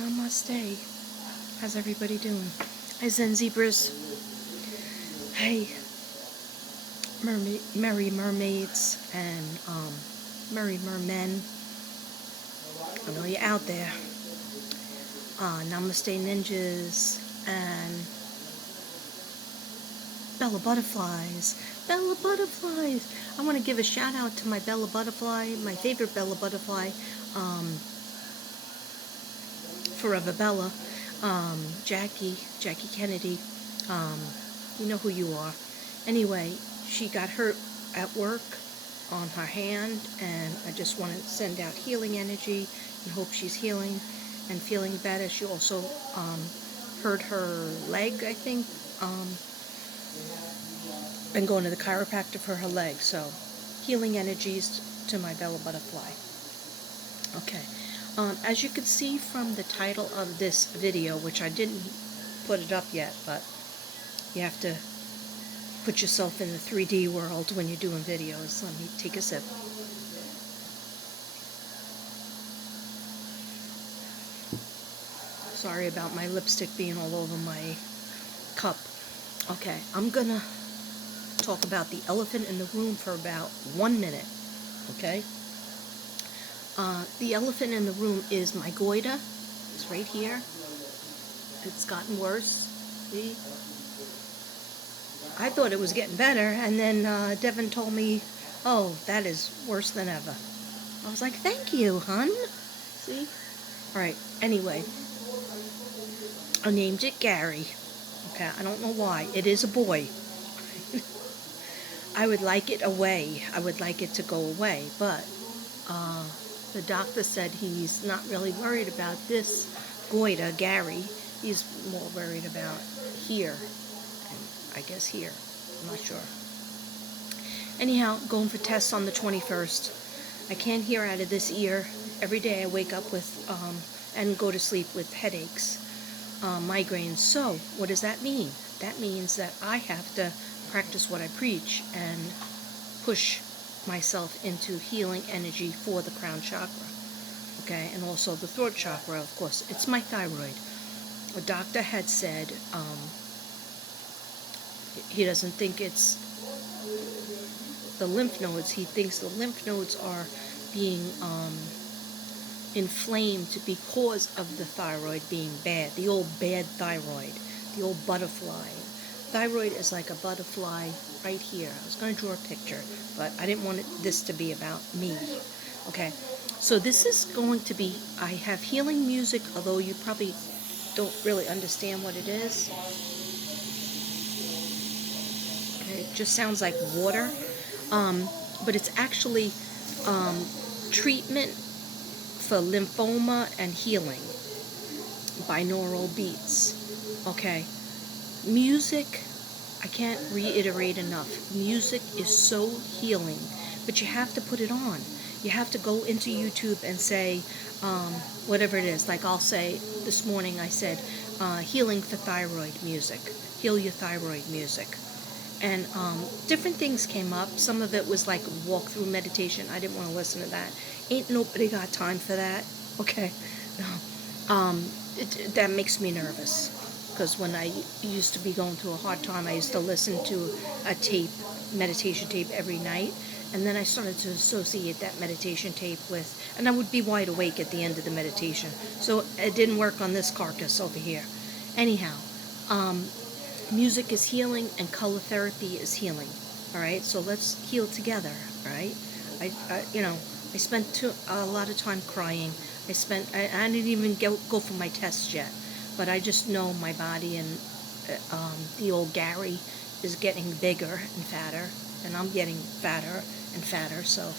Namaste. How's everybody doing? Hi, Zen Zebras. Hey, merry mermaids and merry mermen. I know you're out there. Namaste ninjas and Bella butterflies. Bella butterflies. I want to give a shout out to my Bella butterfly, my favorite Bella butterfly, Forever Bella, Jackie Kennedy. You know who you are. Anyway, she got hurt at work on her hand, and I just want to send out healing energy and hope she's healing and feeling better. She also hurt her leg, I think. Been going to the chiropractor for her leg, so healing energies to my Bella butterfly. Okay, as you can see from the title of this video, which I didn't put it up yet, but you have to put yourself in the 3D world when you're doing videos. Let me take a sip. Sorry about my lipstick being all over my cup. Okay, I'm gonna talk about the elephant in the room for about 1 minute. Okay? The elephant in the room is my goiter. It's right here. It's gotten worse. See? I thought it was getting better, and then Devin told me, oh, that is worse than ever. I was like, thank you, hun. See? Alright, anyway. I named it Gary. Okay, I don't know why. It is a boy. I would like it away. I would like it to go away, but the doctor said he's not really worried about this goiter, Gary. He's more worried about here. And I guess here. I'm not sure. Anyhow, going for tests on the 21st. I can't hear out of this ear. Every day I wake up with, and go to sleep with headaches, migraines. So, what does that mean? That means that I have to practice what I preach and push myself into healing energy for the Crown Chakra. Okay, and also the throat chakra, of course. It's my thyroid. A doctor had said he doesn't think it's the lymph nodes. He thinks the lymph nodes are being inflamed because of the thyroid being bad. The old bad thyroid. The old butterfly. Thyroid is like a butterfly right here. I was going to draw a picture, but I didn't want this to be about me. Okay, so this is going to be, I have healing music, although you probably don't really understand what it is. Okay, it just sounds like water, but it's actually treatment for lymphoma and healing, binaural beats. Okay. Music, I can't reiterate enough. Music is so healing, but you have to put it on. You have to go into YouTube and say, whatever it is. Like I'll say, this morning I said, healing for thyroid music. Heal your thyroid music. And different things came up. Some of it was like walkthrough meditation. I didn't want to listen to that. Ain't nobody got time for that. Okay. No. That makes me nervous. Because when I used to be going through a hard time, I used to listen to a tape, meditation tape every night. And then I started to associate that meditation tape with, and I would be wide awake at the end of the meditation. So it didn't work on this carcass over here. Anyhow, music is healing and color therapy is healing. All right, so let's heal together. All right, I spent a lot of time crying. I didn't even go for my tests yet. But I just know my body and the old Gary is getting bigger and fatter, and I'm getting fatter and fatter. So,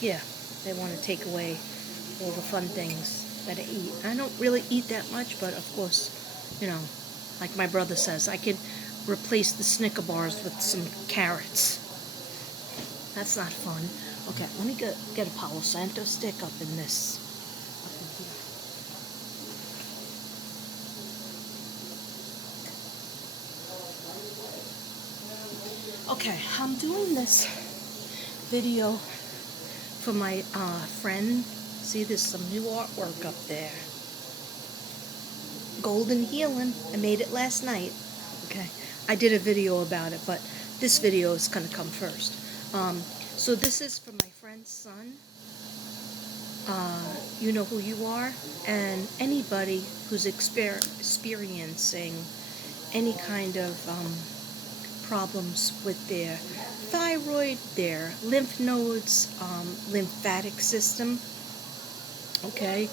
yeah, they want to take away all the fun things that I eat. I don't really eat that much, but of course, like my brother says, I could replace the Snicker bars with some carrots. That's not fun. Okay, let me get a Palo Santo stick up in this. Okay, I'm doing this video for my friend. See, there's some new artwork up there. golden healing. I made it last night. Okay, I did a video about it, but this video is going to come first. So this is for my friend's son. You know who you are, and anybody who's experiencing any kind of problems with their thyroid, their lymph nodes, lymphatic system. Okay,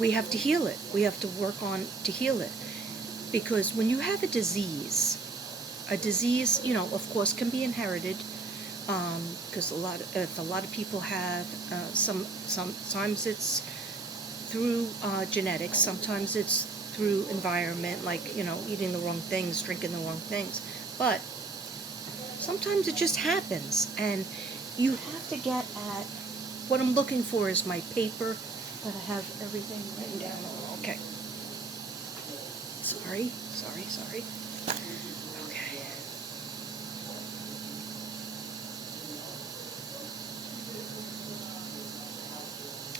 we have to heal it. We have to work on to heal it, because when you have a disease, you know, of course, can be inherited. Because a lot of people have sometimes it's through genetics, sometimes it's through environment, like, you know, eating the wrong things, drinking the wrong things, but sometimes it just happens, and you have to get at what I'm looking for is my paper, but I have everything written down. Okay. Sorry. Okay.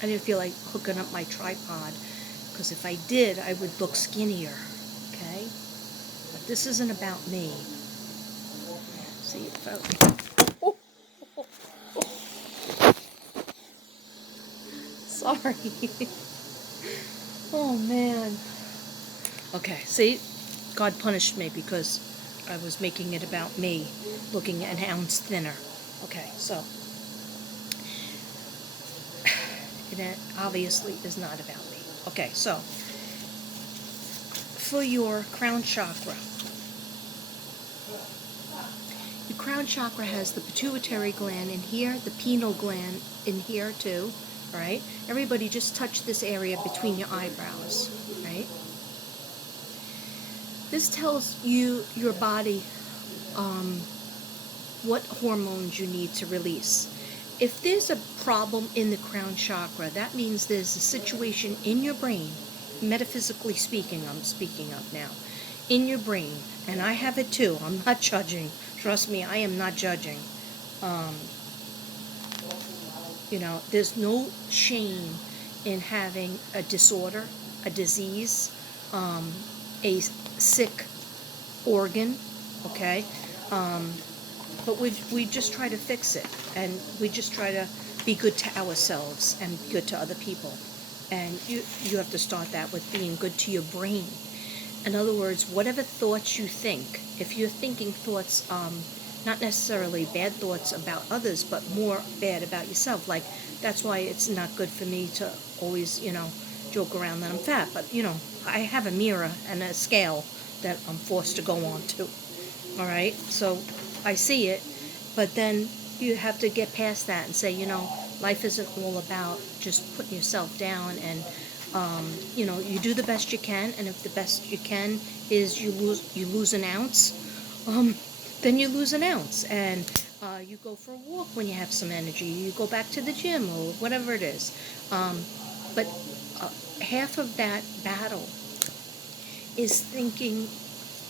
I didn't feel like hooking up my tripod, because if I did, I would look skinnier, okay? But this isn't about me. See if I... Sorry. Oh, man. Okay, see? God punished me because I was making it about me, looking an ounce thinner. Okay, so... it obviously is not about me. Okay, so for your crown chakra, your crown chakra has the pituitary gland in here, the pineal gland in here too, right? Everybody just touch this area between your eyebrows, right? This tells you, your body, what hormones you need to release. If there's a problem in the crown chakra, that means there's a situation in your brain, metaphysically speaking, I'm speaking of now, in your brain, and I have it too. I'm not judging. Trust me, I am not judging. You know, there's no shame in having a disorder, a disease, a sick organ, okay? But we just try to fix it, and we just try to be good to ourselves and be good to other people. And you have to start that with being good to your brain. In other words, whatever thoughts you think, if you're thinking thoughts, not necessarily bad thoughts about others, but more bad about yourself, like, that's why it's not good for me to always, you know, joke around that I'm fat. But, you know, I have a mirror and a scale that I'm forced to go on to. All right? So I see it, but then you have to get past that and say, you know, life isn't all about just putting yourself down, and you know, you do the best you can, and if the best you can is you lose an ounce, then you lose an ounce, and you go for a walk when you have some energy, you go back to the gym or whatever it is, but half of that battle is thinking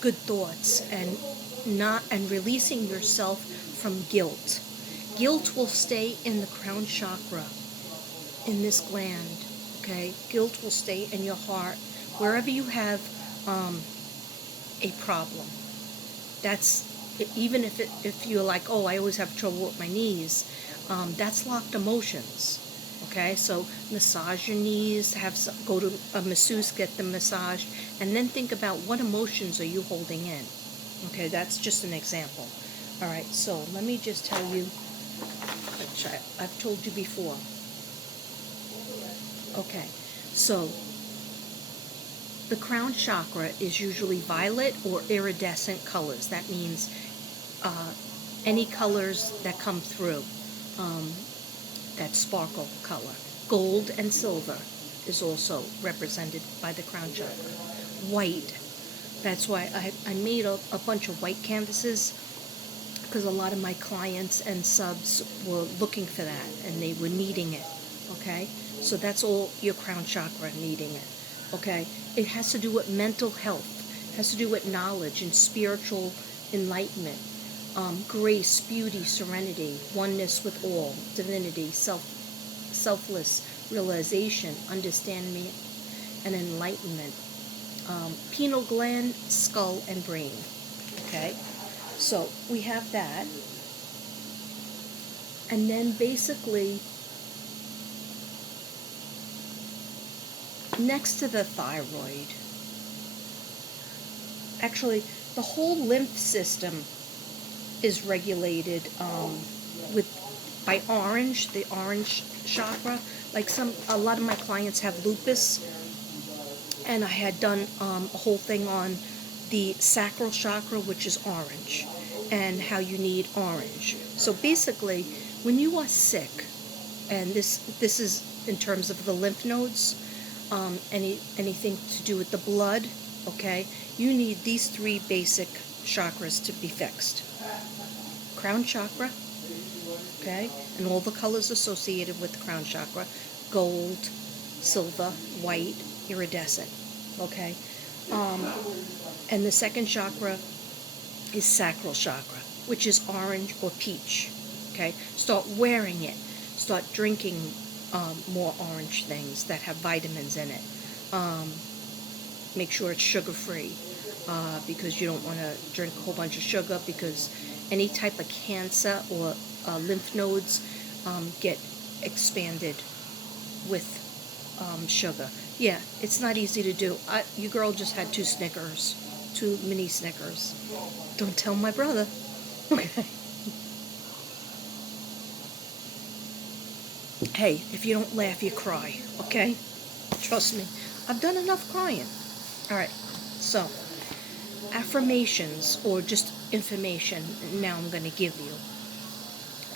good thoughts and releasing yourself from guilt. Guilt will stay in the crown chakra, in this gland, okay? Guilt will stay in your heart, wherever you have a problem. That's, even if you're like, oh, I always have trouble with my knees, that's locked emotions, okay? So massage your knees, go to a masseuse, get them massaged, and then think about what emotions are you holding in. Okay, that's just an example. All right, so let me just tell you, which I've told you before. Okay, so the crown chakra is usually violet or iridescent colors. That means any colors that come through, that sparkle color. Gold and silver is also represented by the crown chakra. White. That's why I made a bunch of white canvases, because a lot of my clients and subs were looking for that, and they were needing it, okay? So that's all your crown chakra, needing it, okay? It has to do with mental health. It has to do with knowledge and spiritual enlightenment, grace, beauty, serenity, oneness with all, divinity, selfless realization, understanding and enlightenment. Pineal gland, skull, and brain. Okay, so we have that. And then basically, next to the thyroid, actually, the whole lymph system is regulated by orange, the orange chakra. Like a lot of my clients have lupus, and I had done a whole thing on the sacral chakra, which is orange, and how you need orange. So basically, when you are sick, and this is in terms of the lymph nodes, anything to do with the blood, okay, you need these three basic chakras to be fixed. Crown Chakra, okay, and all the colors associated with the Crown Chakra: gold, silver, white, iridescent, okay. And the second chakra is Sacral Chakra, which is orange or peach, okay. Start wearing it. Start drinking more orange things that have vitamins in it. Make sure it's sugar-free, because you don't want to drink a whole bunch of sugar, because any type of cancer or lymph nodes get expanded with sugar. Yeah, it's not easy to do. Your girl just had 2 mini Snickers. Don't tell my brother. Okay. Hey, if you don't laugh, you cry, okay? Trust me. I've done enough crying. Alright, so, affirmations, or just information, now I'm going to give you.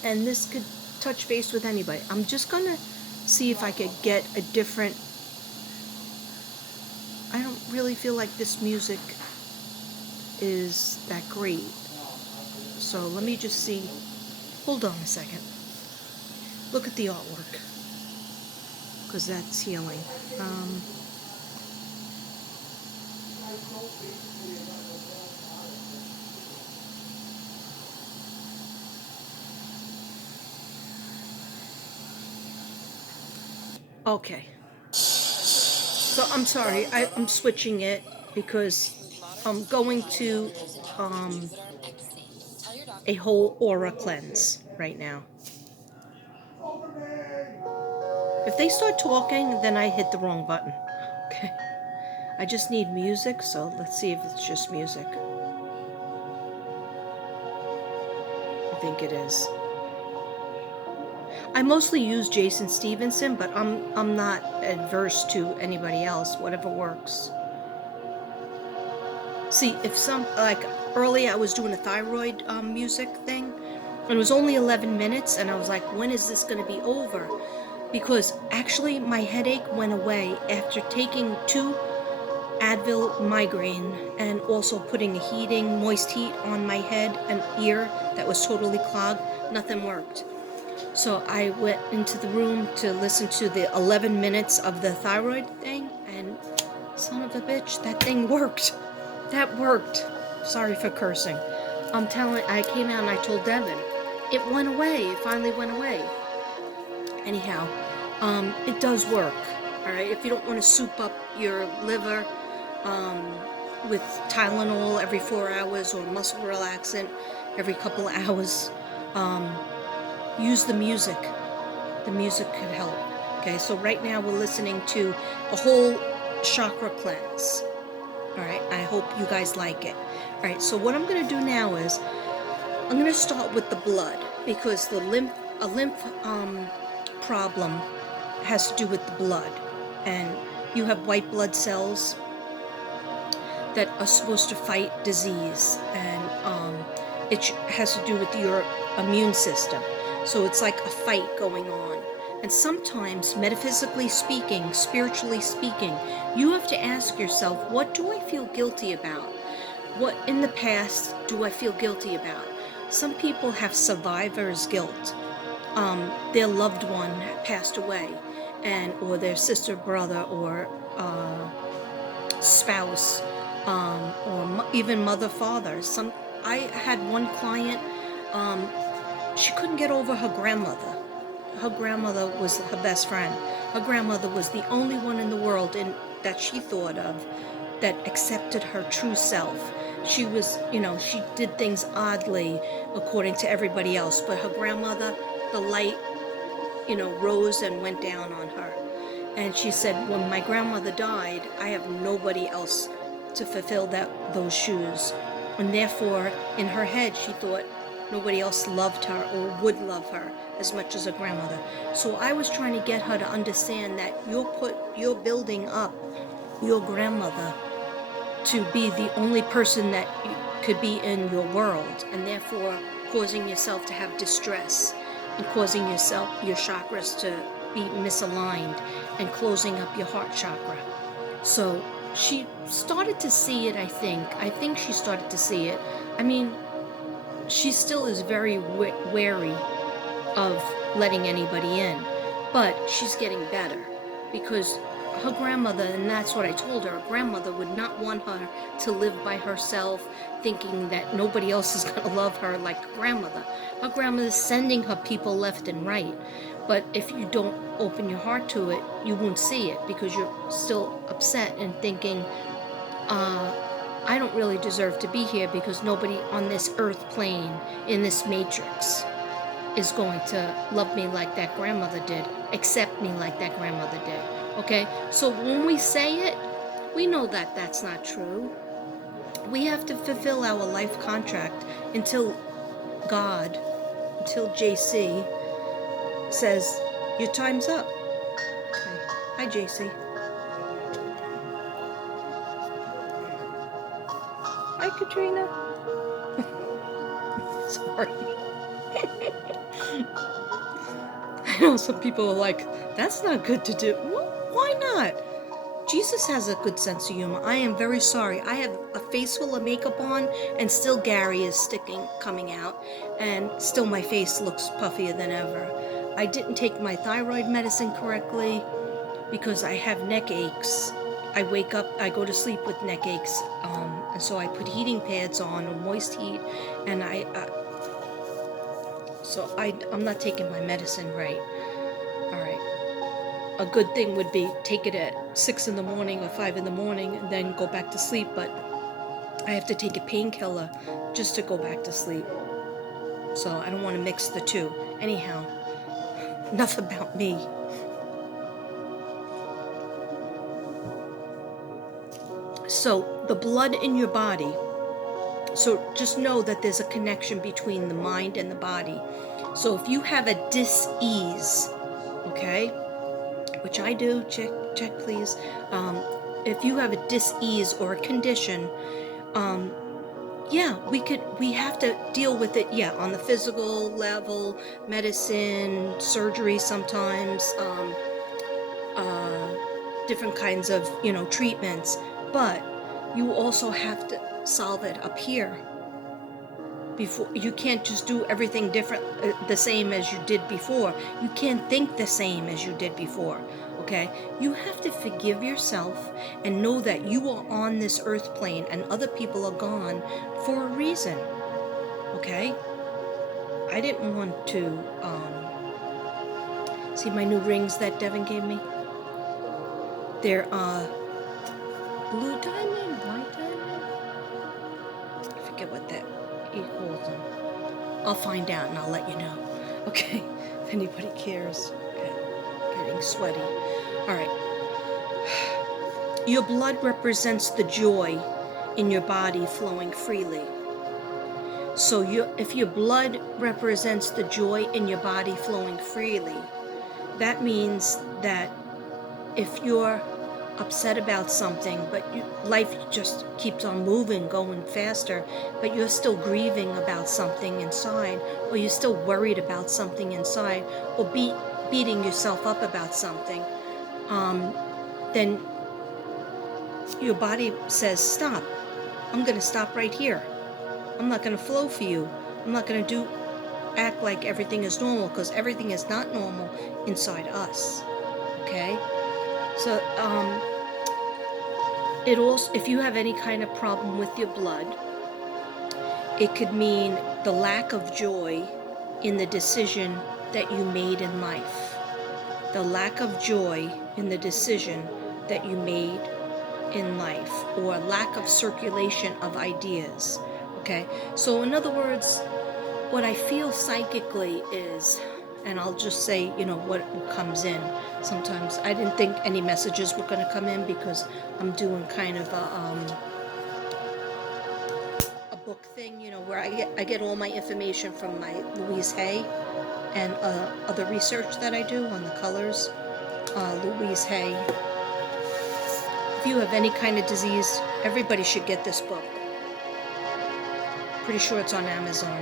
And this could touch base with anybody. I'm just going to see if I could get a different... I don't really feel like this music is that great. So let me just see. Hold on a second. Look at the artwork, because that's healing. Okay. So I'm sorry, I'm switching it because I'm going to a whole aura cleanse right now. If they start talking, then I hit the wrong button. Okay. I just need music, so let's see if it's just music. I think it is. I mostly use Jason Stevenson, but I'm not adverse to anybody else, whatever works. See, if like earlier I was doing a thyroid music thing, and it was only 11 minutes, and I was like, when is this going to be over? Because actually my headache went away after taking 2 Advil migraine, and also putting a moist heat on my head and ear that was totally clogged. Nothing worked. So I went into the room to listen to the 11 minutes of the thyroid thing, and son of a bitch, that thing worked. That worked. Sorry for cursing. I came out and I told Devin. It went away. It finally went away. Anyhow, it does work. Alright, if you don't want to soup up your liver with Tylenol every 4 hours, or muscle relaxant every couple of hours, use the music. The music could help. Okay, so right now we're listening to a whole chakra cleanse. Alright, I hope you guys like it. Alright, so what I'm going to do now is, I'm going to start with the blood, because a lymph problem has to do with the blood. And you have white blood cells that are supposed to fight disease, and it has to do with your immune system. So it's like a fight going on. And sometimes, metaphysically speaking, spiritually speaking, you have to ask yourself, what do I feel guilty about? What in the past do I feel guilty about? Some people have survivor's guilt. Their loved one passed away, or their sister, brother, or spouse, or even mother, father. I had one client, she couldn't get over her grandmother. Her grandmother was her best friend. Her grandmother was the only one in the world, and that she thought of that accepted her true self. She was, she did things oddly according to everybody else, but her grandmother, the light, rose and went down on her. And she said, when my grandmother died, I have nobody else to fulfill those shoes. And therefore, in her head, she thought nobody else loved her or would love her as much as her grandmother. So I was trying to get her to understand that you're building up your grandmother to be the only person that you could be in your world, and therefore causing yourself to have distress and causing your chakras to be misaligned and closing up your heart chakra. So she started to see it, I think she started to see it. I mean, she still is very wary of letting anybody in, but she's getting better, because her grandmother, and that's what I told her, grandmother would not want her to live by herself, thinking that nobody else is going to love her like her grandmother. Her grandmother's sending her people left and right, but if you don't open your heart to it, you won't see it, because you're still upset and thinking, I don't really deserve to be here, because nobody on this earth plane, in this matrix, is going to love me like that grandmother did, accept me like that grandmother did. Okay, so when we say it, we know that that's not true. We have to fulfill our life contract until God, until JC says, your time's up. Okay. Hi, JC. Hi, Katrina. Sorry. I know some people are like, that's not good to do. Well, why not? Jesus has a good sense of humor. I am very sorry. I have a face full of makeup on, and still Gary is coming out, and still my face looks puffier than ever. I didn't take my thyroid medicine correctly because I have neck aches. I wake up, I go to sleep with neck aches, and so I put heating pads on, or moist heat, and I'm not taking my medicine right. All right. A good thing would be take it at 6 in the morning or 5 in the morning and then go back to sleep, but I have to take a painkiller just to go back to sleep. So I don't want to mix the two. Anyhow, enough about me. So the blood in your body, so just know that there's a connection between the mind and the body. So if you have a dis-ease, okay, which I do, check please. If you have a dis-ease or a condition, we have to deal with it, on the physical level, medicine, surgery sometimes, different kinds of, treatments, but you also have to solve it up here. Before, you can't just do everything different, the same as you did before. You can't think the same as you did before. Okay, you have to forgive yourself and know that you are on this earth plane and other people are gone for a reason. Okay, I didn't want to see my new rings that Devin gave me. They're blue diamond, white diamond, I forget what that equals them. I'll find out and I'll let you know. Okay, if anybody cares. Okay. Getting sweaty. All right. Your blood represents the joy in your body flowing freely. So if your blood represents the joy in your body flowing freely, that means that if you're upset about something, but life just keeps on moving, going faster, but you're still grieving about something inside, or you're still worried about something inside, or beating yourself up about something, then your body says, stop. I'm going to stop right here. I'm not going to flow for you. I'm not going to act like everything is normal, because everything is not normal inside us. Okay? So, it also, if you have any kind of problem with your blood, it could mean the lack of joy in the decision that you made in life. The lack of joy in the decision that you made in life, or lack of circulation of ideas. Okay, so in other words, what I feel psychically is, and I'll just say, what comes in. Sometimes I didn't think any messages were going to come in because I'm doing kind of a book thing, where I get all my information from my Louise Hay and other research that I do on the colors. Louise Hay. If you have any kind of disease, everybody should get this book. Pretty sure it's on Amazon.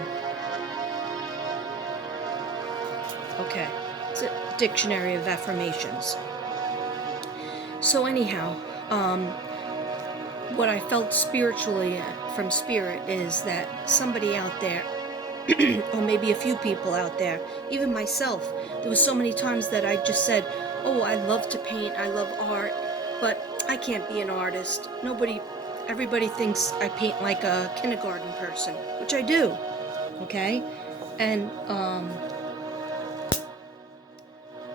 Okay, it's a dictionary of affirmations. So anyhow, what I felt spiritually from Spirit is that somebody out there, or maybe a few people out there, even myself, there was so many times that I just said, oh, I love to paint, I love art, but I can't be an artist. Everybody thinks I paint like a kindergarten person, which I do, okay? And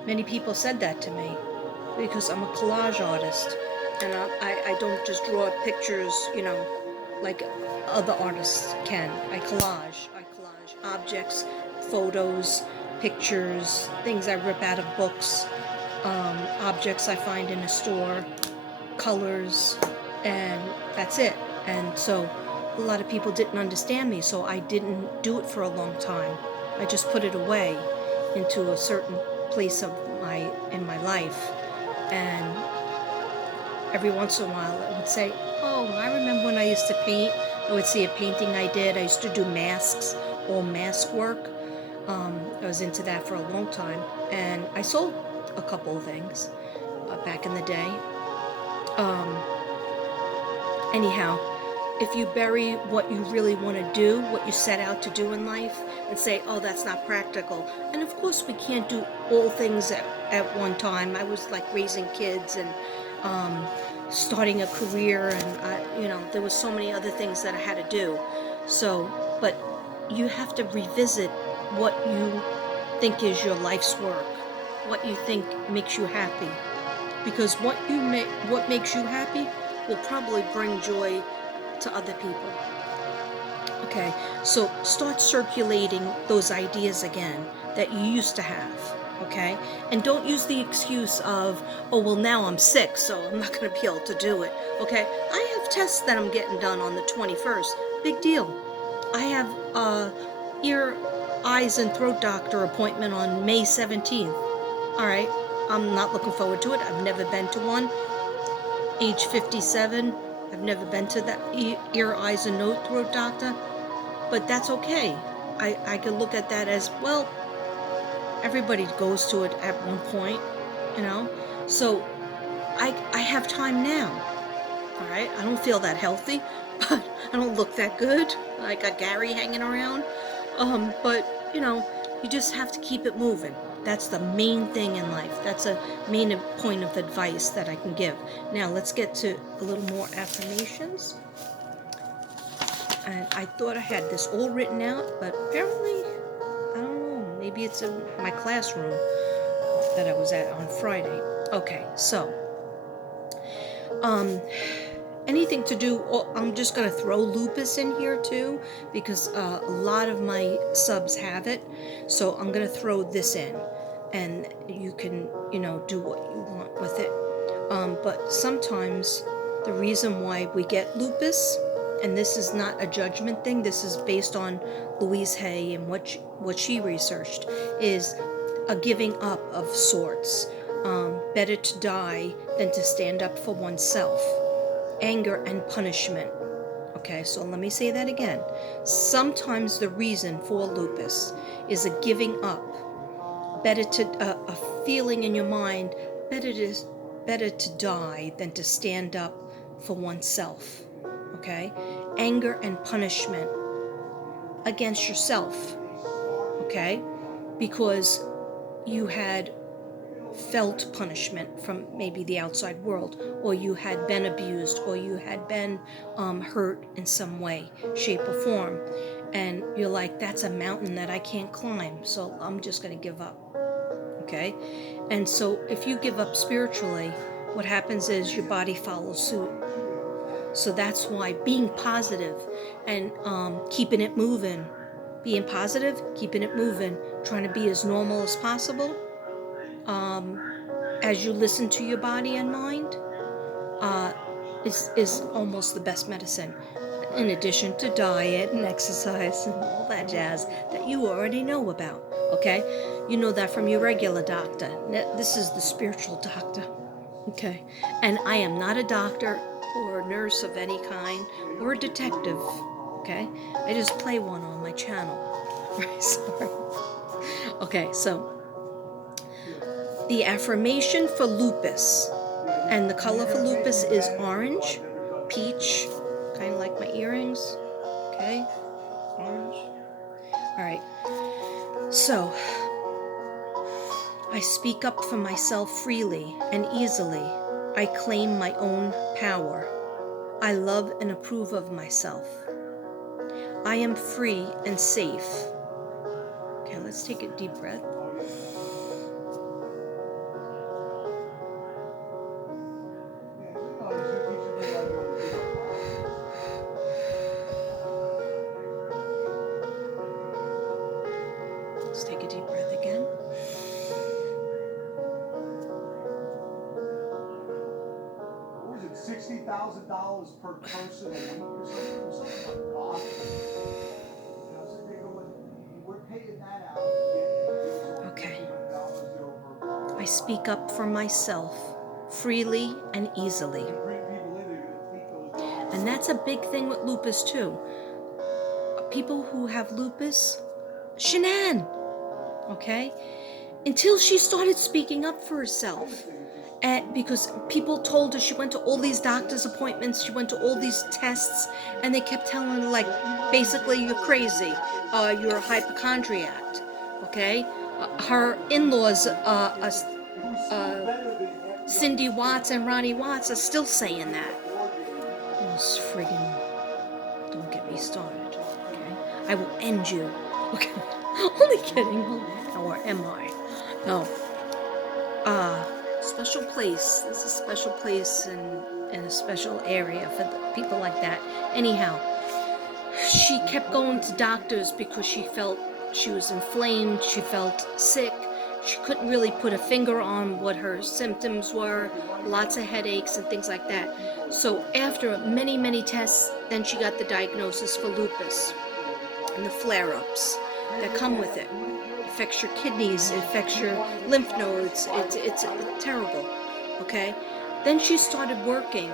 many people said that to me because I'm a collage artist, and I don't just draw pictures, like other artists can. I collage objects, photos, pictures, things I rip out of books, objects I find in a store, colors, and that's it. And so a lot of people didn't understand me, so I didn't do it for a long time. I just put it away into a certain place in my life, and every once in a while I would say, oh, I remember when I used to paint. I would see a painting I did. I used to do masks, all mask work. I was into that for a long time, and I sold a couple of things back in the day. Anyhow, if you bury what you really want to do, what you set out to do in life, and say, oh, that's not practical. And of course we can't do all things at one time. I was like raising kids and starting a career, and there was so many other things that I had to do. So, but you have to revisit what you think is your life's work, what you think makes you happy, because what makes you happy will probably bring joy to other people. Okay, so start circulating those ideas again that you used to have. Okay, and don't use the excuse of, oh, well, now I'm sick, so I'm not going to be able to do it. Okay, I have tests that I'm getting done on the 21st. Big deal. I have ear, eyes, and throat doctor appointment on May 17th. All right, I'm not looking forward to it. I've never been to one. Age 57, I've never been to that ear, eyes, and nose, throat doctor, but that's okay. I can look at that as, well, everybody goes to it at one point, so I have time now. All right, I don't feel that healthy, but I don't look that good, like a Gary hanging around, but you just have to keep it moving. That's the main thing in life. That's a main point of advice that I can give. Now let's get to a little more affirmations. And I thought I had this all written out, but apparently, I don't know, maybe it's in my classroom that I was at on Friday. Okay, so, anything to do, I'm just going to throw lupus in here too, because a lot of my subs have it, so I'm going to throw this in, and you can, do what you want with it. But sometimes the reason why we get lupus, and this is not a judgment thing, this is based on Louise Hay and what she researched, is a giving up of sorts. Better to die than to stand up for oneself. Anger and punishment. Okay, so let me say that again. Sometimes the reason for lupus is a giving up. A feeling in your mind, better to die than to stand up for oneself. Okay? Anger and punishment against yourself. Okay? Because you had felt punishment from maybe the outside world, or you had been abused, or you had been hurt in some way, shape, or form, and you're like, that's a mountain that I can't climb, so I'm just going to give up. Okay? And so if you give up spiritually, what happens is your body follows suit. So that's why being positive and keeping it moving, being positive, keeping it moving, trying to be as normal as possible, as you listen to your body and mind, is almost the best medicine. In addition to diet and exercise and all that jazz that you already know about, okay? You know that from your regular doctor. This is the spiritual doctor, okay? And I am not a doctor or a nurse of any kind or a detective, okay? I just play one on my channel. Right, sorry. Okay, so the affirmation for lupus, and the color for lupus is orange, peach, kind of like my earrings, okay? Orange. All right. So, I speak up for myself freely and easily. I claim my own power. I love and approve of myself. I am free and safe. Okay, let's take a deep breath. Let's take a deep breath again. What was it, $60,000 per person a week or something like God. We're paying that out. Okay. I speak up for myself freely and easily. And that's a big thing with lupus too. People who have lupus, Shanann, okay? Until she started speaking up for herself. And because people told her, she went to all these doctor's appointments, she went to all these tests, and they kept telling her, like, basically, you're crazy, you're a hypochondriac, okay? Her in-laws, Cindy Watts and Ronnie Watts, are still saying that. Most friggin', don't get me started, okay? I will end you, okay? Only kidding, or am I? No. Special place. There's a special place in a special area for the people like that. Anyhow, she kept going to doctors because she felt she was inflamed, she felt sick. She couldn't really put a finger on what her symptoms were, lots of headaches and things like that. So after many, many tests, then she got the diagnosis for lupus and the flare-ups that come with it. It affects your kidneys, it affects your lymph nodes, it's terrible, okay? Then she started working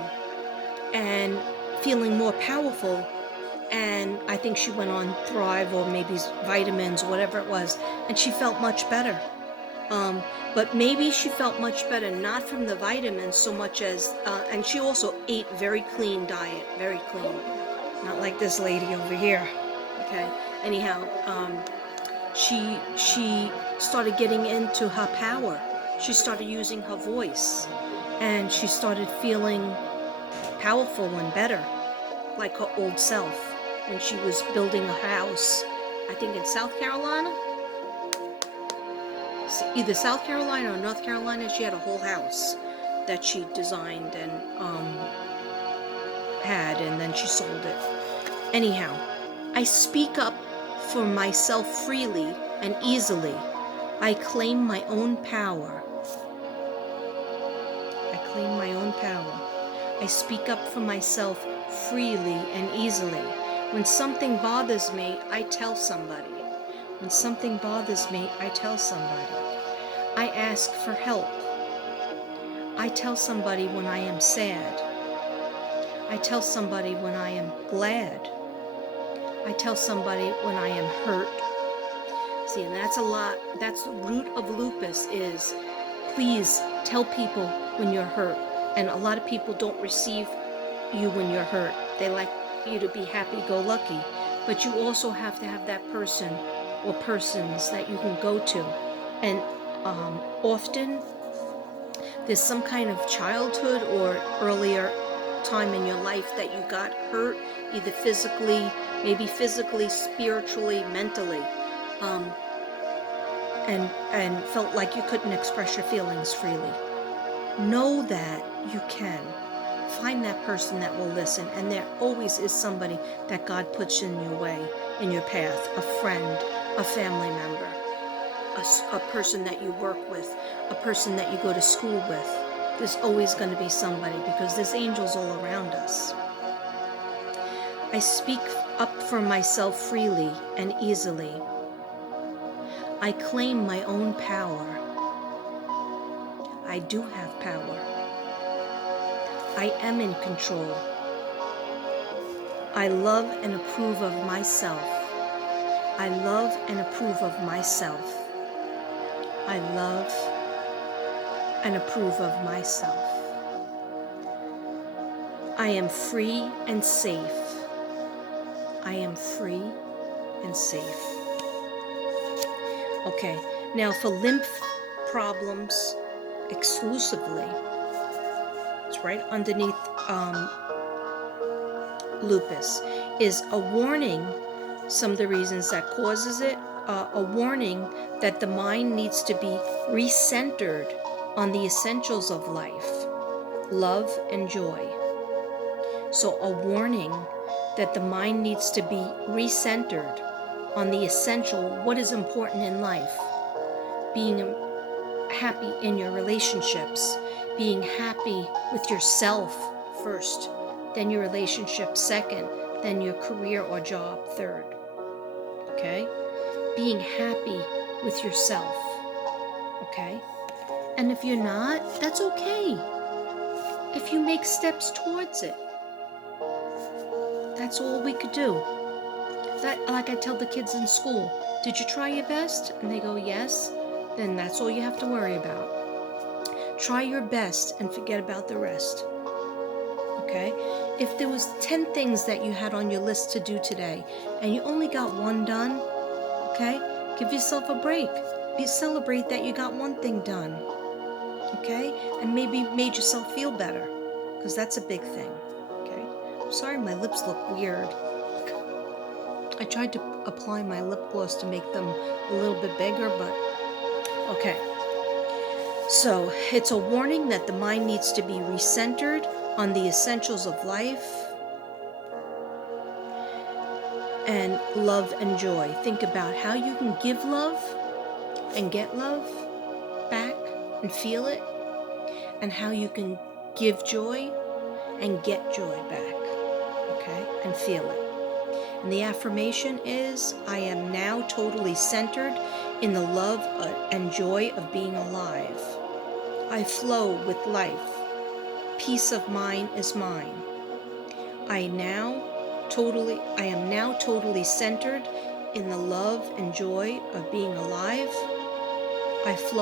and feeling more powerful, and I think she went on Thrive or maybe vitamins, whatever it was, and she felt much better. But maybe she felt much better not from the vitamins so much as, and she also ate very clean diet, very clean, not like this lady over here, okay? Anyhow, she started getting into her power. She started using her voice, and she started feeling powerful and better, like her old self when she was building a house, I think in South Carolina, either South Carolina or North Carolina. She had a whole house that she designed and had, and then she sold it. Anyhow, I speak up for myself freely and easily. I claim my own power. I claim my own power. I speak up for myself freely and easily. When something bothers me, I tell somebody. When something bothers me, I tell somebody. I ask for help. I tell somebody when I am sad. I tell somebody when I am glad. I tell somebody when I am hurt. See, and that's a lot. That's the root of lupus is, please tell people when you're hurt. And a lot of people don't receive you when you're hurt. They like you to be happy-go-lucky. But you also have to have that person or persons that you can go to. And often there's some kind of childhood or earlier time in your life that you got hurt, either physically, maybe physically, spiritually, mentally, and felt like you couldn't express your feelings freely. Know that you can. Find that person that will listen, and there always is somebody that God puts in your way, in your path, a friend, a family member, a person that you work with, a person that you go to school with. There's always going to be somebody, because there's angels all around us. I speak up for myself freely and easily. I claim my own power. I do have power. I am in control. I love and approve of myself. I love and approve of myself. I love and approve of myself. I am free and safe. I am free and safe. Okay, now for lymph problems exclusively, it's right underneath lupus, is a warning, some of the reasons that causes it, a warning that the mind needs to be recentered on the essentials of life, love and joy. So a warning that the mind needs to be recentered on the essential, what is important in life, being happy in your relationships, being happy with yourself first, then your relationship second, then your career or job third. Okay? Being happy with yourself. Okay? And if you're not, that's okay. If you make steps towards it, that's all we could do. That, like I tell the kids in school, did you try your best? And they go, yes. Then that's all you have to worry about. Try your best and forget about the rest. Okay? If there was 10 things that you had on your list to do today and you only got one done, okay? Give yourself a break. Celebrate that you got one thing done. Okay? And maybe made yourself feel better, because that's a big thing. Okay? I'm sorry, my lips look weird. I tried to apply my lip gloss to make them a little bit bigger, but okay. So it's a warning that the mind needs to be recentered on the essentials of life and love and joy. Think about how you can give love and get love back and feel it, and how you can give joy and get joy back, okay, and feel it. And the affirmation is, I am now totally centered in the love and joy of being alive. I flow with life. Peace of mind is mine. I am now totally centered in the love and joy of being alive. I flow